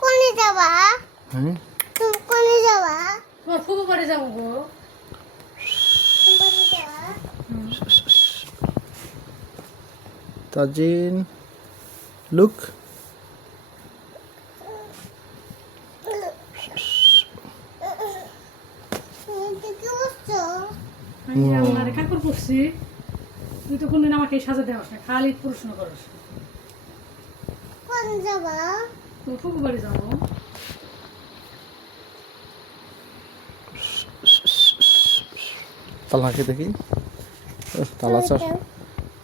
কোনে যাবা? হ্যাঁ তুমি কোনে যাবা? তোমার ফুফু বাড়ি যাবো গো। কোনে যাবা? তাজিন লুক তুমি কি করছো? আমি যে আল্লাহর কাপড় পরছি, তুই তো কোনদিন আমাকে এই সাজা দেওয়াস না, খালি প্রশ্ন করিস। কোনে যাবা? তোর ফুফু বাড়ি যাবো। তালাকে দেখি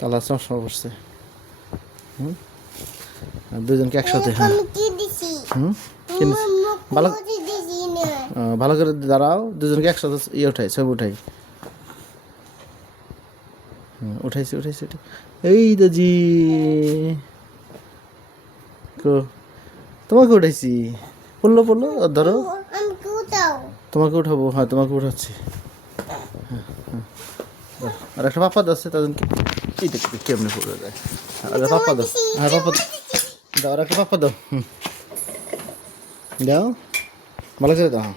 তালা চশমা পড়ছে আর দুজনকে একসাথে হ্যাঁ আমি কি দিছি? কিন্তু ভালো মুখ দিছি না। ভালো করে দাঁড়াও দুজনকে একসাথে উঠাই ছবি উঠাই উঠাইছি উঠাইছি উঠাই এই দাজি তোমাকে উঠাইছি পড়লো পড়লো ধরো আমি কোথাও তোমাকে উঠাবো হ্যাঁ তোমাকে উঠাচ্ছি আর একটা পাপা আছে তাদেরকে এই দেখতে কেমনে পড়ে যায় আর পাপা দাও হ্যাঁ পাপা দাও আর একটা পাপা দাও দাও ভালো করে দাও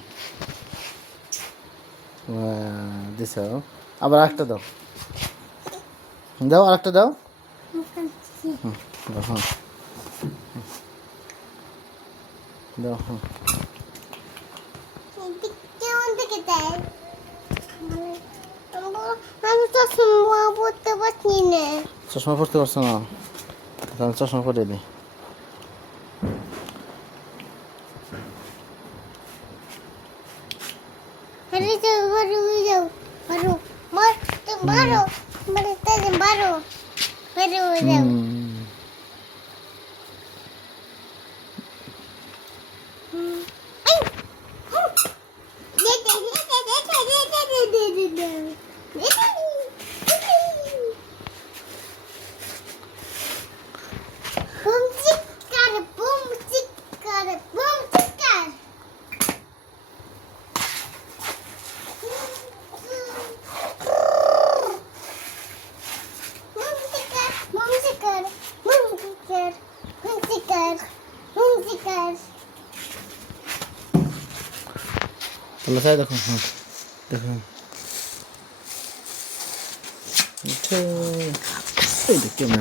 দিছ আবার একটা দাও দাও আর একটা দাও হ্যাঁ দাও হ্যাঁ কেমন থেকে দেয়? আমি তো সুন্দর পড়তে পারছি না। চশমা পড়তে পারছো না তাহলে চশমা পরে দিই আরে যাও বারো যাও বারো মার তো বারো মানে তাই বারো বারো যাও Boom chickar, boom chickar, boom chickar. Boom chickar, boom chickar, boom chickar, boom chickar, boom chickar. তাহলে চাই দেখো হ্যাঁ দেখো এই দেখতে কেমন